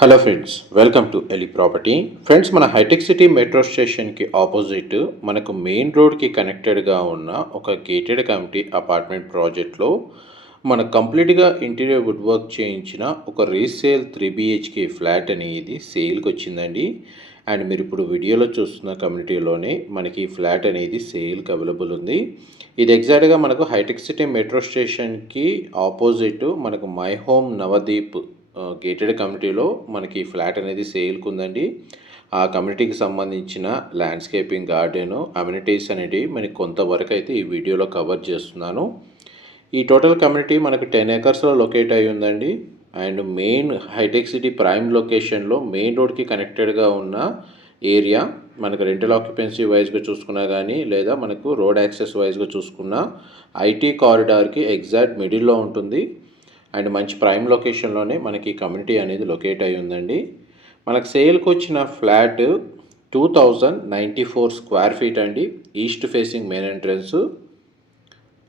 Hello friends welcome to Eli property friends మన hitech city metro స్టేషన్కి opposite మనకు main రోడ్కి కనెక్టెడ్గా ఉన్న ఒక గేటెడ్ కమిటీ అపార్ట్మెంట్ ప్రాజెక్ట్లో మన కంప్లీట్గా ఇంటీరియర్ వుడ్ వర్క్ చేయించిన ఒక రీసేల్ త్రీ బిహెచ్కే ఫ్లాట్ అనేది సేల్కి వచ్చిందండి. అండ్ మీరు ఇప్పుడు వీడియోలో చూస్తున్న కమ్యూనిటీలోనే మనకి ఫ్లాట్ అనేది సేల్కి అవైలబుల్ ఉంది. ఇది ఎగ్జాక్ట్గా మనకు హైటెక్ సిటీ మెట్రో స్టేషన్కి ఆపోజిట్ మనకు మై హోమ్ నవదీప్ గేటెడ్ కమ్యూనిటీలో మనకి ఫ్లాట్ అనేది సేల్కి ఉందండి. ఆ కమ్యూనిటీకి సంబంధించిన ల్యాండ్స్కేపింగ్ గార్డెన్ అమ్యూనిటీస్ అనేటివి మనకి కొంతవరకు అయితే ఈ వీడియోలో కవర్ చేస్తున్నాను. ఈ టోటల్ కమ్యూనిటీ మనకు టెన్ ఏకర్స్లో లొకేట్ అయి ఉందండి. And main Hitech City prime లొకేషన్లో మెయిన్ రోడ్కి కనెక్టెడ్గా ఉన్న ఏరియా మనకు రెంటల్ ఆక్యుపెన్సీ వైజ్గా చూసుకున్నా కానీ లేదా మనకు రోడ్ యాక్సెస్ వైజ్గా చూసుకున్నా ఐటీ కారిడార్కి ఎగ్జాక్ట్ మిడిల్లో ఉంటుంది. అండ్ మంచి ప్రైమ్ లొకేషన్లోనే మనకి కమ్యూనిటీ అనేది లొకేట్ అయి ఉందండి. మనకు సేల్కి వచ్చిన flat two thousand ninety four square feet అండి. East facing main entrance.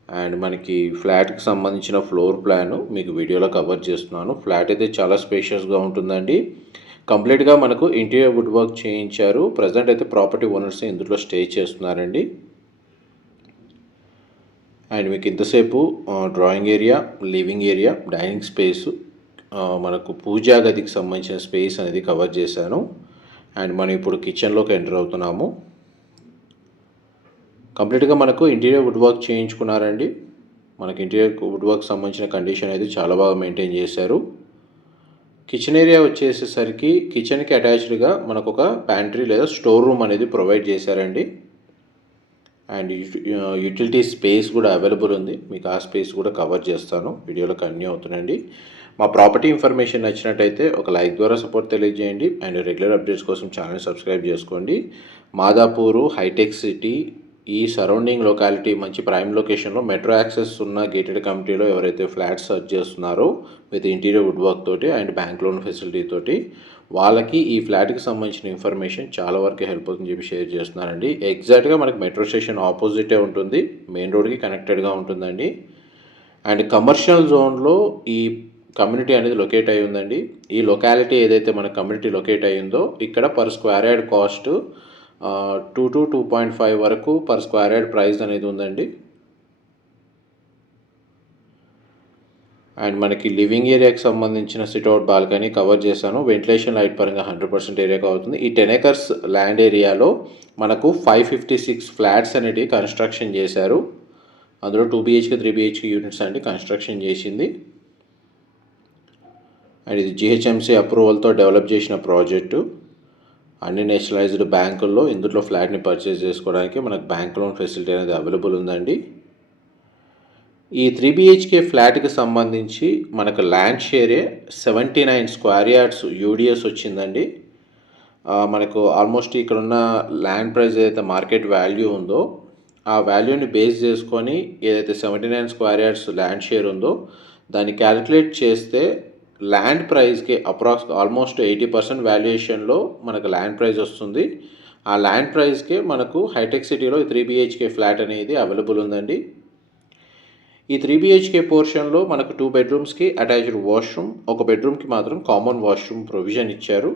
And మనకి ఫ్లాట్కి సంబంధించిన ఫ్లోర్ ప్లాన్ మీకు వీడియోలో కవర్ చేస్తున్నాను. ఫ్లాట్ అయితే చాలా స్పేషియస్గా ఉంటుందండి. కంప్లీట్గా మనకు ఇంటీరియర్ వుడ్ వర్క్ చేయించారు. ప్రజెంట్ అయితే ప్రాపర్టీ ఓనర్స్ ఇందులో స్టే చేస్తున్నారండి. అండ్ మీకు ఇంతసేపు drawing area living area dining space మనకు పూజా గదికి సంబంధించిన స్పేస్ అనేది కవర్ చేశాను. అండ్ మనం ఇప్పుడు కిచెన్లోకి ఎంటర్ అవుతున్నాము. కంప్లీట్గా మనకు ఇంటీరియర్ వుడ్ వర్క్ చేయించుకున్నారండి. మనకి ఇంటీరియర్ వుడ్ వర్క్ సంబంధించిన కండిషన్ అయితే చాలా బాగా మెయింటైన్ చేశారు. కిచెన్ ఏరియా వచ్చేసేసరికి కిచెన్కి అటాచ్డ్గా మనకు ఒక ప్యాంట్రీ లేదా స్టోర్ రూమ్ అనేది ప్రొవైడ్ చేశారండి. అండ్ యూటిలిటీ స్పేస్ కూడా అవైలబుల్ ఉంది. మీకు ఆ స్పేస్ కూడా కవర్ చేస్తాను. వీడియోలో కన్యూ అవుతుందండి మా ప్రాపర్టీ ఇన్ఫర్మేషన్ నచ్చినట్టయితే ఒక లైక్ ద్వారా సపోర్ట్ తెలియజేయండి. అండ్ రెగ్యులర్ అప్డేట్స్ కోసం ఛానల్ సబ్స్క్రైబ్ చేసుకోండి. మాదాపూరు హైటెక్ సిటీ ఈ సరౌండింగ్ లొకాలిటీ మంచి ప్రైమ్ లొకేషన్లో మెట్రో యాక్సెస్ ఉన్న గేటెడ్ కమిటీలో ఎవరైతే ఫ్లాట్స్ సర్చ్ చేస్తున్నారో విత్ ఇంటీరియర్ వుడ్ వర్క్ తోటి అండ్ బ్యాంక్ లోన్ ఫెసిలిటీ తోటి వాళ్ళకి ఈ ఫ్లాట్కి సంబంధించిన ఇన్ఫర్మేషన్ చాలా వరకు హెల్ప్ అవుతుందని చెప్పి షేర్ చేస్తున్నారండి. ఎగ్జాక్ట్గా మనకి మెట్రో స్టేషన్ ఆపోజిటే ఉంటుంది మెయిన్ రోడ్కి కనెక్టెడ్గా ఉంటుందండి. అండ్ కమర్షియల్ జోన్లో ఈ కమ్యూనిటీ అనేది లొకేట్ అయి ఉందండి. ఈ లొకాలిటీ ఏదైతే మన కమ్యూనిటీ లొకేట్ అయ్యిందో ఇక్కడ per square yard cost two to two point five వరకు పర్ స్క్వేర్ యార్డ్ ప్రైస్ అనేది ఉందండి. అండ్ మనకి లివింగ్ ఏరియాకి సంబంధించిన సిట్అవుట్ బాల్కనీ కవర్ చేశాను. వెంటిలేషన్ లైట్ పరంగా హండ్రెడ్ పర్సెంట్ ఏరియాకి అవుతుంది. ఈ టెన్ ఏకర్స్ ల్యాండ్ ఏరియాలో మనకు ఫైవ్ ఫిఫ్టీ సిక్స్ ఫ్లాట్స్ అనేటివి కన్స్ట్రక్షన్ చేశారు. అందులో two BHK three BHK units అండి కన్స్ట్రక్షన్ చేసింది. అండ్ ఇది జిహెచ్ఎంసీ అప్రూవల్తో డెవలప్ చేసిన ప్రాజెక్టు అన్ని నేషనలైజ్డ్ బ్యాంకుల్లో ఇందులో ఫ్లాట్ని పర్చేజ్ చేసుకోవడానికి మనకు బ్యాంక్ లోన్ ఫెసిలిటీ అనేది అవైలబుల్ ఉందండి. ఈ త్రీ బిహెచ్కే ఫ్లాట్కి సంబంధించి మనకు land షేరే seventy nine square yards UDS వచ్చిందండి. మనకు ఆల్మోస్ట్ ఇక్కడ ఉన్న ల్యాండ్ ప్రైస్ ఏదైతే మార్కెట్ వాల్యూ ఉందో ఆ వాల్యూని బేస్ చేసుకొని ఏదైతే seventy nine square yards land share ఉందో దాన్ని క్యాలిక్యులేట్ చేస్తే ల్యాండ్ ప్రైస్కి అప్రాక్స్ ఆల్మోస్ట్ ఎయిటీ పర్సెంట్ వాల్యుయేషన్లో మనకు ల్యాండ్ ప్రైస్ వస్తుంది. ఆ ల్యాండ్ ప్రైస్కే మనకు హైటెక్ సిటీలో త్రీ బిహెచ్కే ఫ్లాట్ అనేది అవైలబుల్ ఉందండి. ఈ త్రీ బిహెచ్కే పోర్షన్లో మనకు టూ బెడ్రూమ్స్కి అటాచ్డ్ వాష్రూమ్ ఒక బెడ్రూమ్కి మాత్రం కామన్ వాష్రూమ్ ప్రొవిజన్ ఇచ్చారు.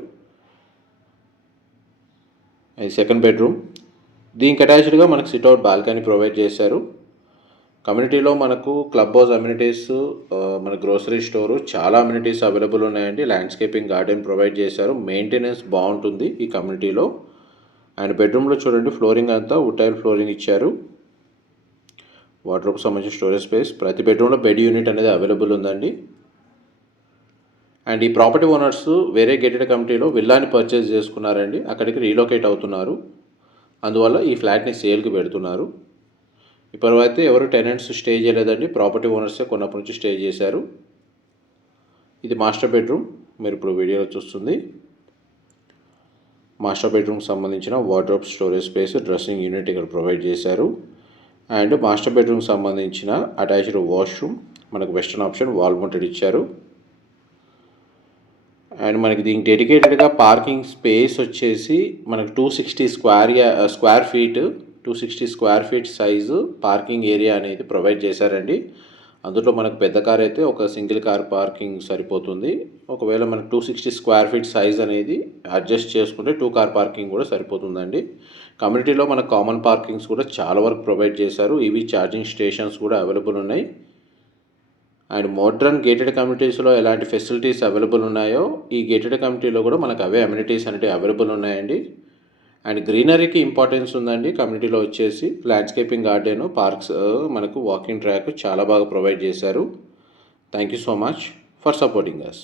అది సెకండ్ బెడ్రూమ్ దీనికి అటాచ్డ్గా మనకు సిట్అవుట్ బాల్కనీ ప్రొవైడ్ చేశారు. కమ్యూనిటీలో మనకు క్లబ్ హౌస్ అమ్యూనిటీస్ మన గ్రోసరీ స్టోరు చాలా అమ్యూనిటీస్ అవైలబుల్ ఉన్నాయండి. ల్యాండ్స్కేపింగ్ గార్డెన్ ప్రొవైడ్ చేశారు. మెయింటెనెన్స్ బాగుంటుంది ఈ కమ్యూనిటీలో. అండ్ బెడ్రూమ్లో చూడండి ఫ్లోరింగ్ అంతా ఉటైల్ ఫ్లోరింగ్ ఇచ్చారు. వాటర్కు సంబంధించిన స్టోరేజ్ స్పేస్. ప్రతి బెడ్రూమ్లో బెడ్ యూనిట్ అనేది అవైలబుల్ ఉందండి. అండ్ ఈ ప్రాపర్టీ ఓనర్స్ వేరే గేటెడ్ కమిటీలో విల్లాని పర్చేజ్ చేసుకున్నారండి. అక్కడికి రీలోకేట్ అవుతున్నారు. అందువల్ల ఈ ఫ్లాట్ని సేల్కి పెడుతున్నారు. ఇప్పుడు అయితే ఎవరు టెనెంట్స్ స్టే చేయలేదండి. ప్రాపర్టీ ఓనర్సే కొన్నప్పటి నుంచి స్టే చేశారు. ఇది మాస్టర్ బెడ్రూమ్. మీరు ఇప్పుడు వీడియోలో చూస్తుంది. మాస్టర్ బెడ్రూమ్కి సంబంధించిన wardrobe storage space dressing unit ఇక్కడ ప్రొవైడ్ చేశారు. అండ్ మాస్టర్ బెడ్రూమ్కి సంబంధించిన అటాచ్డ్ వాష్రూమ్ మనకు వెస్టర్న్ ఆప్షన్ వాల్ మౌంటెడ్ ఇచ్చారు. అండ్ మనకి దీనికి డెడికేటెడ్గా పార్కింగ్ స్పేస్ వచ్చేసి మనకు two sixty square square feet two sixty square feet size parking area అనేది ప్రొవైడ్ చేశారండి. అందులో మనకు పెద్ద కార్ అయితే ఒక సింగిల్ కార్ పార్కింగ్ సరిపోతుంది. ఒకవేళ మనకు two sixty square feet size అనేది అడ్జస్ట్ చేసుకుంటే టూ కార్ పార్కింగ్ కూడా సరిపోతుందండి. కమ్యూనిటీలో మనకు కామన్ పార్కింగ్స్ కూడా చాలా వరకు ప్రొవైడ్ చేశారు. ఇవి ఛార్జింగ్ స్టేషన్స్ కూడా అవైలబుల్ ఉన్నాయి. అండ్ మోడ్రన్ గేటెడ్ కమ్యూనిటీస్లో ఎలాంటి ఫెసిలిటీస్ అవైలబుల్ ఉన్నాయో ఈ గేటెడ్ కమ్యూనిటీలో కూడా మనకు అవే అమ్యూనిటీస్ అనేవి అవైలబుల్ ఉన్నాయండి. అండ్ గ్రీనరీకి ఇంపార్టెన్స్ ఉందండి. కమ్యూనిటీలో వచ్చేసి ల్యాండ్స్కేపింగ్ గార్డెన్ పార్క్స్ మనకు వాకింగ్ ట్రాక్ చాలా బాగా ప్రొవైడ్ చేశారు. Thank you so much for supporting us